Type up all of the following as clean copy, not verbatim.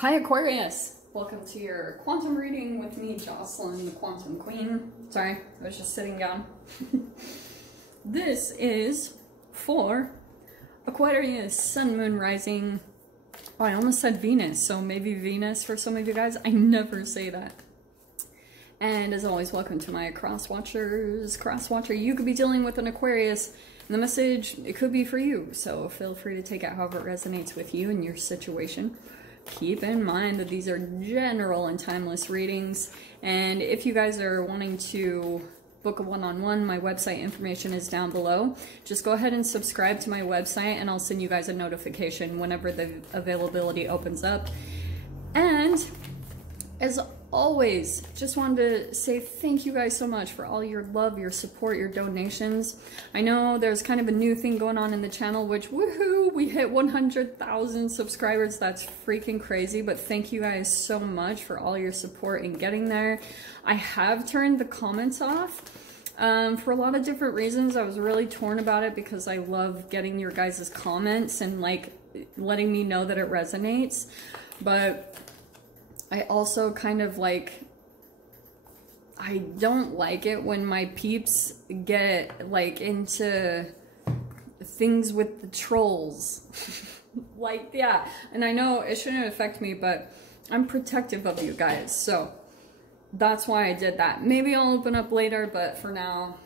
Hi Aquarius! Welcome to your quantum reading with me, Jocelyn, the Quantum Queen. Sorry, I was just sitting down. This is for Aquarius, Sun, Moon, Rising. Oh, I almost said Venus, so maybe Venus for some of you guys. I never say that. And as always, welcome to my cross watchers. Cross watcher, you could be dealing with an Aquarius, and the message, it could be for you. So feel free to take it however it resonates with you and your situation. Keep in mind that these are general and timeless readings, and if you guys are wanting to book a one-on-one, my website information is down below. Just go ahead and subscribe to my website and I'll send you guys a notification whenever the availability opens up. And as always, just wanted to say thank you guys so much for all your love, your support, your donations. I know there's kind of a new thing going on in the channel, which, woohoo, we hit 100,000 subscribers. That's freaking crazy, but thank you guys so much for all your support in getting there. I have turned the comments off for a lot of different reasons. I was really torn about it because I love getting your guys' comments and like letting me know that it resonates, but I also kind of like, I don't like it when my peeps get like into things with the trolls. Like, yeah, and I know it shouldn't affect me, but I'm protective of you guys, so that's why I did that. Maybe I'll open up later, but for now,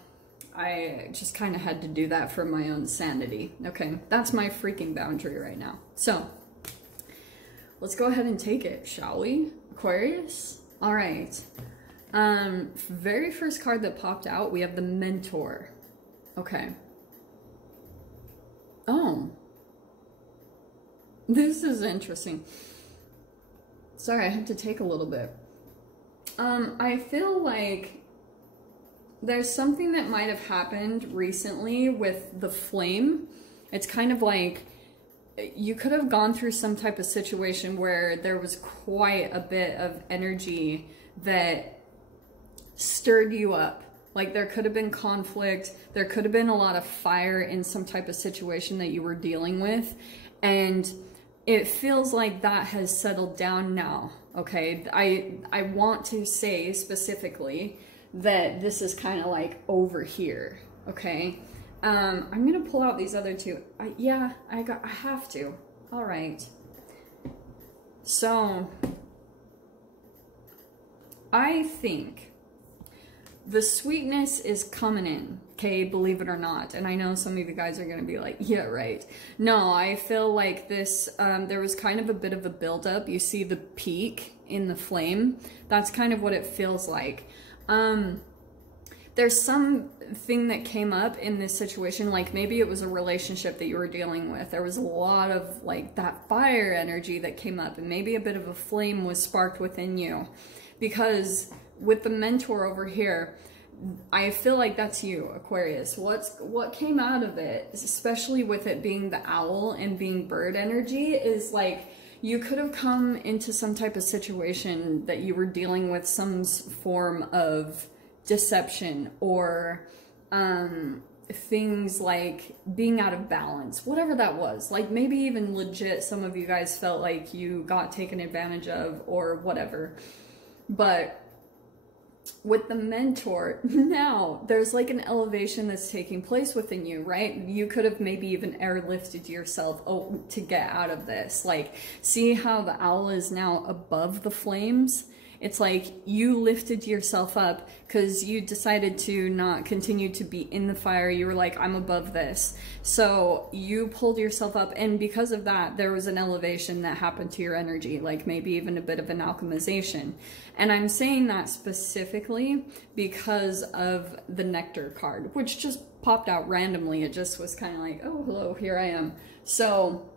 I just kind of had to do that for my own sanity. Okay, that's my freaking boundary right now. So let's go ahead and take it, shall we? Aquarius? All right. Very first card that popped out, we have the Mentor. Okay. Oh. This is interesting. Sorry, I had to take a little bit. I feel like there's something that might have happened recently with the flame. It's kind of like you could have gone through some type of situation where there was quite a bit of energy that stirred you up. Like there could have been conflict, there could have been a lot of fire in some type of situation that you were dealing with, and it feels like that has settled down now. Okay, I want to say specifically that this is kind of like over here. Okay. I'm gonna pull out these other two. I have to. All right. So, I think the sweetness is coming in, okay, believe it or not. And I know some of you guys are gonna be like, yeah, right. No, I feel like this, there was kind of a bit of a buildup. You see the peak in the flame. That's kind of what it feels like. There's something that came up in this situation, like maybe it was a relationship that you were dealing with. There was a lot of like that fire energy that came up, and maybe a bit of a flame was sparked within you. Because with the Mentor over here, I feel like that's you, Aquarius. What came out of it, especially with it being the owl and being bird energy, is like you could have come into some type of situation that you were dealing with some form of deception or things like being out of balance, whatever that was. Like maybe even legit some of you guys felt like you got taken advantage of or whatever. But with the Mentor, now there's like an elevation that's taking place within you, right? You could have maybe even airlifted yourself to get out of this. Like, see how the owl is now above the flames? It's like you lifted yourself up because you decided to not continue to be in the fire. You were like, I'm above this. So you pulled yourself up, and because of that, there was an elevation that happened to your energy, like maybe even a bit of an alchemization. And I'm saying that specifically because of the Nectar card, which just popped out randomly. It just was kind of like, oh, hello, here I am. So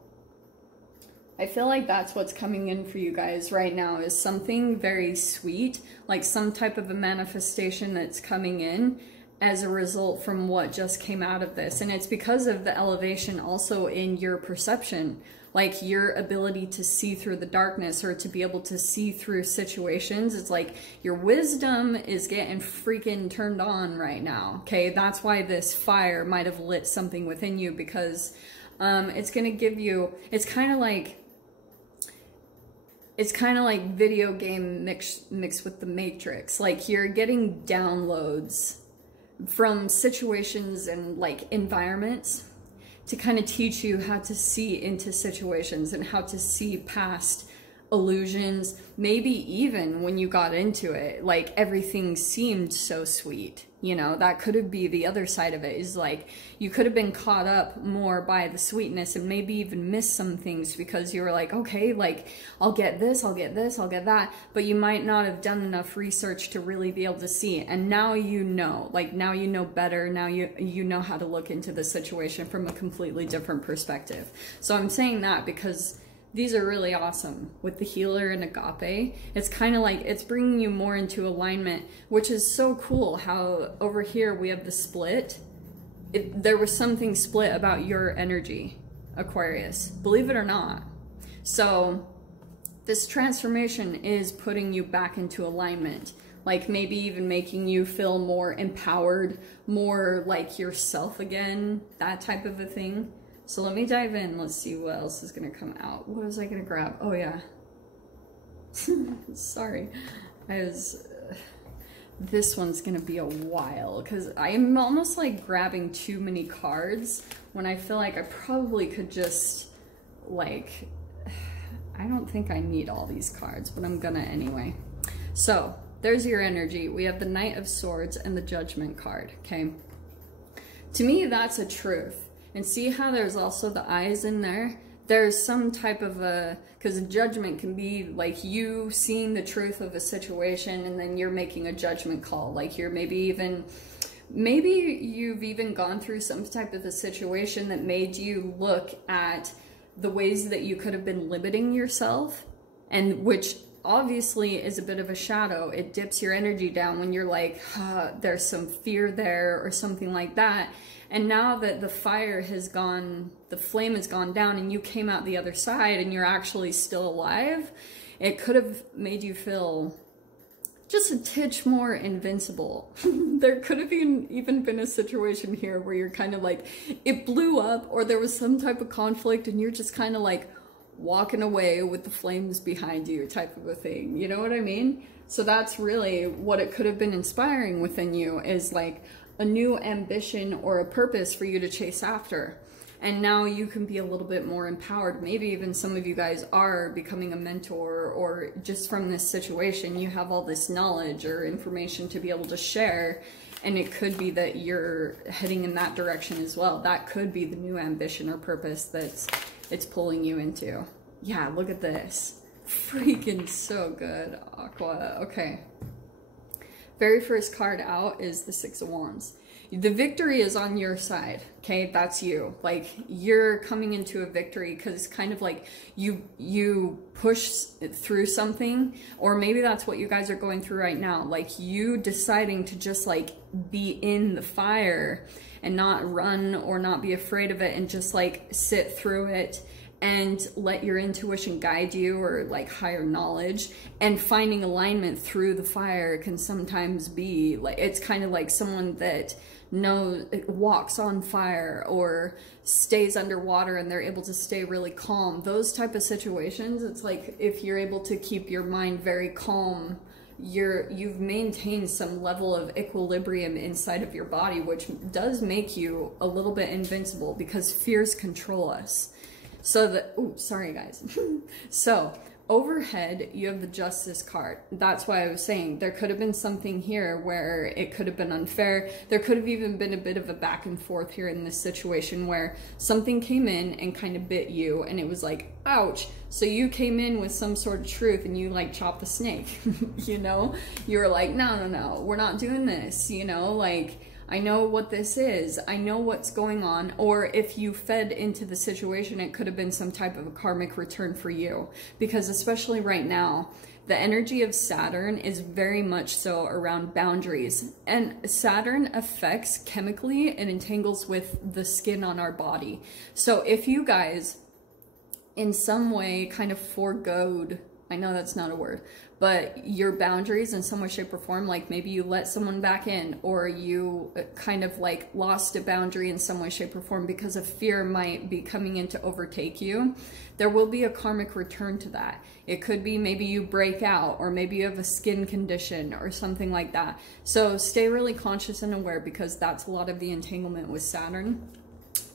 I feel like that's what's coming in for you guys right now, is something very sweet, like some type of a manifestation that's coming in as a result from what just came out of this. And it's because of the elevation also in your perception, like your ability to see through the darkness or to be able to see through situations. It's like your wisdom is getting freaking turned on right now. Okay, that's why this fire might have lit something within you, because it's going to give you, it's kind of like it's kind of like video game mixed with the Matrix. Like you're getting downloads from situations and like environments to kind of teach you how to see into situations and how to see past illusions. Maybe even when you got into it, like everything seemed so sweet, you know. That could be the other side of it, is like you could have been caught up more by the sweetness and maybe even missed some things because you were like, okay, like I'll get this, I'll get this, I'll get that, but you might not have done enough research to really be able to see. And now you know, like now you know better. Now you know how to look into the situation from a completely different perspective. So I'm saying that because these are really awesome with the healer and agape. It's kind of like it's bringing you more into alignment, which is so cool. How over here we have the split. There was something split about your energy, Aquarius, believe it or not. So this transformation is putting you back into alignment, like maybe even making you feel more empowered, more like yourself again, that type of a thing. So let me dive in. Let's see what else is going to come out. What was I going to grab? Oh, yeah. Sorry. This one's going to be a while because I'm almost like grabbing too many cards when I feel like I probably could just, like, I don't think I need all these cards, but I'm going to anyway. So there's your energy. We have the Knight of Swords and the Judgment card, okay? To me, that's a truth. And see how there's also the eyes in there? There's some type of a, because judgment can be like you seeing the truth of a situation and then you're making a judgment call. Like you're maybe you've even gone through some type of a situation that made you look at the ways that you could have been limiting yourself, and which obviously is a bit of a shadow. It dips your energy down when you're like, there's some fear there or something like that. And now that the fire has gone, the flame has gone down and you came out the other side and you're actually still alive, it could have made you feel just a titch more invincible. There could have even been a situation here where you're kind of like, it blew up or there was some type of conflict and you're just kind of like walking away with the flames behind you type of a thing. You know what I mean? So that's really what it could have been inspiring within you, is like a new ambition or a purpose for you to chase after. And now you can be a little bit more empowered. Maybe even some of you guys are becoming a mentor, or just from this situation, you have all this knowledge or information to be able to share. And it could be that you're heading in that direction as well. That could be the new ambition or purpose that's it's pulling you into. Yeah, look at this. Freaking so good, Aqua. Okay. Very first card out is the Six of Wands. The victory is on your side, okay? That's you. Like, you're coming into a victory because it's kind of like you push through something, or maybe that's what you guys are going through right now. Like, you deciding to just, like, be in the fire and not run or not be afraid of it and just, like, sit through it and let your intuition guide you, or like higher knowledge, and finding alignment through the fire can sometimes be like, it's kind of like someone that walks on fire or stays underwater and they're able to stay really calm. Those type of situations, it's like if you're able to keep your mind very calm, you've maintained some level of equilibrium inside of your body, which does make you a little bit invincible because fears control us. So sorry guys. So overhead, you have the Justice card. That's why I was saying there could have been something here where it could have been unfair. There could have even been a bit of a back and forth here in this situation where something came in and kind of bit you and it was like, ouch. So you came in with some sort of truth and you like chopped the snake, you know? You were like, no, we're not doing this, you know? Like, I know what this is. I know what's going on. Or if you fed into the situation, it could have been some type of a karmic return for you. Because especially right now, the energy of Saturn is very much so around boundaries. And Saturn affects chemically and entangles with the skin on our body. So if you guys in some way kind of foregoed I know that's not a word, but your boundaries in some way, shape, or form, like maybe you let someone back in, or you kind of like lost a boundary in some way, shape, or form because of fear might be coming in to overtake you, there will be a karmic return to that. It could be maybe you break out, or maybe you have a skin condition or something like that. So stay really conscious and aware, because that's a lot of the entanglement with Saturn.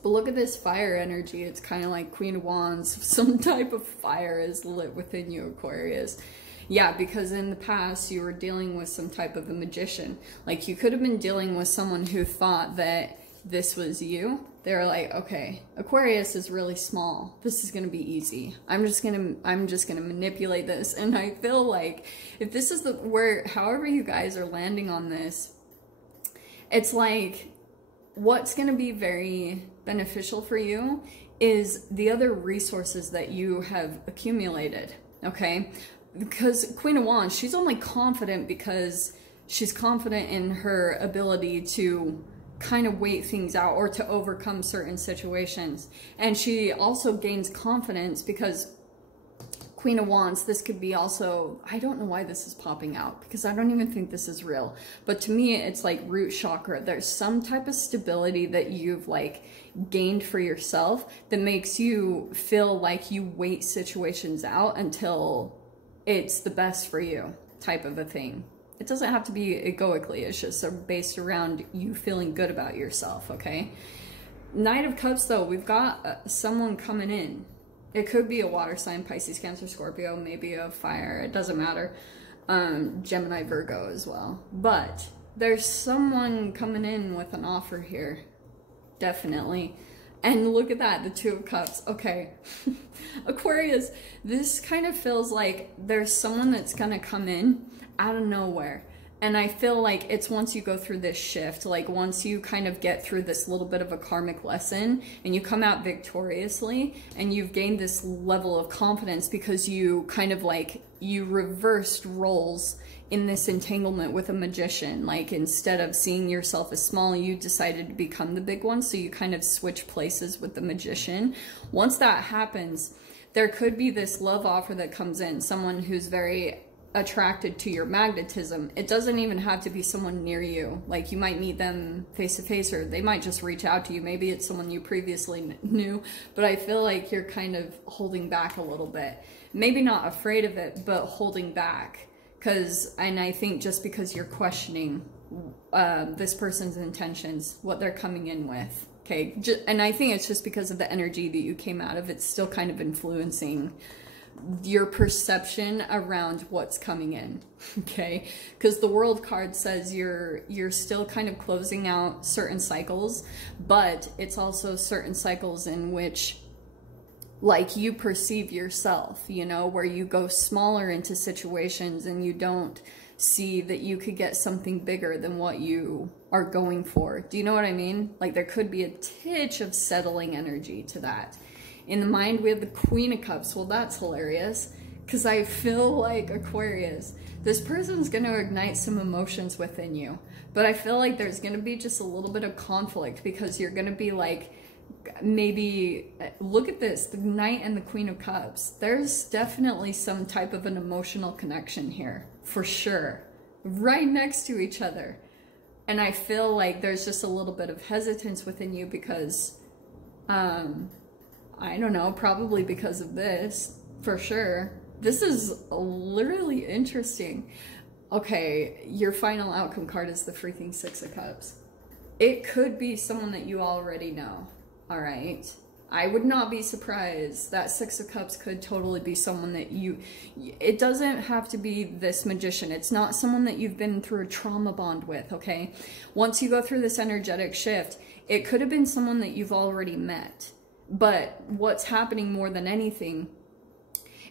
But look at this fire energy. It's kind of like Queen of Wands. Some type of fire is lit within you, Aquarius. Yeah, because in the past you were dealing with some type of a magician. Like you could have been dealing with someone who thought that this was you. They're like, okay, Aquarius is really small. This is going to be easy. I'm just going to manipulate this. And I feel like if this is however you guys are landing on this, it's like what's going to be very beneficial for you is the other resources that you have accumulated, okay? Because Queen of Wands, she's only confident because she's confident in her ability to kind of wait things out or to overcome certain situations. And she also gains confidence because Queen of Wands, this could be also, I don't know why this is popping out because I don't even think this is real. But to me, it's like root chakra. There's some type of stability that you've like gained for yourself that makes you feel like you wait situations out until it's the best for you type of a thing. It doesn't have to be egoically. It's just based around you feeling good about yourself, okay? Knight of Cups, though, we've got someone coming in. It could be a water sign, Pisces, Cancer, Scorpio, maybe a fire. It doesn't matter. Gemini, Virgo as well. But there's someone coming in with an offer here. Definitely. And look at that, the Two of Cups. Okay. Aquarius, this kind of feels like there's someone that's going to come in out of nowhere. And I feel like it's once you go through this shift, like once you kind of get through this little bit of a karmic lesson and you come out victoriously and you've gained this level of confidence because you kind of like, you reversed roles in this entanglement with a magician. Like instead of seeing yourself as small, you decided to become the big one. So you kind of switch places with the magician. Once that happens, there could be this love offer that comes in, someone who's very attracted to your magnetism. It doesn't even have to be someone near you. Like you might meet them face to face, or they might just reach out to you. Maybe it's someone you previously knew, but I feel like you're kind of holding back a little bit. Maybe not afraid of it, but holding back. And I think just because you're questioning this person's intentions, what they're coming in with. Okay, and I think it's just because of the energy that you came out of. It's still kind of influencing your perception around what's coming in, okay? Because the World card says you're still kind of closing out certain cycles, but it's also certain cycles in which like you perceive yourself, you know, where you go smaller into situations and you don't see that you could get something bigger than what you are going for. Do you know what I mean? Like there could be a titch of settling energy to that. In the mind, we have the Queen of Cups. Well, that's hilarious because I feel like Aquarius, this person's going to ignite some emotions within you. But I feel like there's going to be just a little bit of conflict because you're going to be like, maybe, look at this, the Knight and the Queen of Cups. There's definitely some type of an emotional connection here, for sure. Right next to each other. And I feel like there's just a little bit of hesitance within you because, I don't know, probably because of this, for sure. This is literally interesting. Okay, your final outcome card is the freaking Six of Cups. It could be someone that you already know, all right? I would not be surprised. That Six of Cups could totally be someone that it doesn't have to be this magician. It's not someone that you've been through a trauma bond with, okay? Once you go through this energetic shift, it could have been someone that you've already met. But what's happening more than anything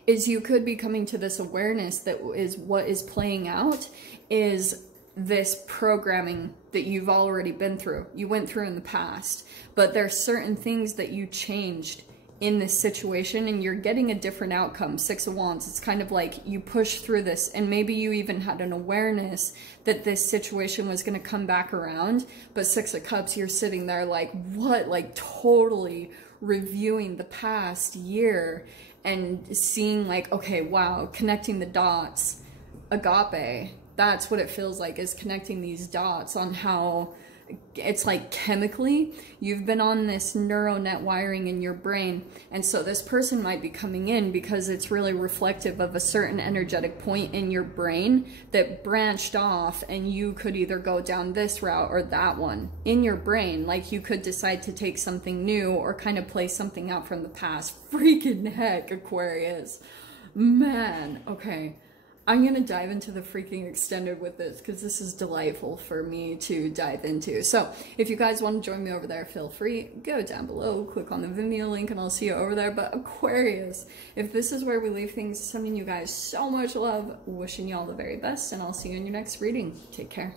is you could be coming to this awareness that is what is playing out is this programming that you've already been through. You went through in the past, but there's certain things that you changed in this situation and you're getting a different outcome. Six of Wands, it's kind of like you push through this and maybe you even had an awareness that this situation was going to come back around. But Six of Cups, you're sitting there like, what? Like totally reviewing the past year and seeing like, okay, wow, connecting the dots, agape, that's what it feels like, is connecting these dots on how it's like chemically you've been on this neural net wiring in your brain. And so this person might be coming in because it's really reflective of a certain energetic point in your brain that branched off, and you could either go down this route or that one in your brain. Like you could decide to take something new or kind of play something out from the past. Freaking heck, Aquarius, man. Okay, I'm going to dive into the freaking extended with this because this is delightful for me to dive into. So if you guys want to join me over there, feel free. Go down below, click on the Vimeo link, and I'll see you over there. But Aquarius, if this is where we leave things, sending you guys so much love, wishing you all the very best, and I'll see you in your next reading. Take care.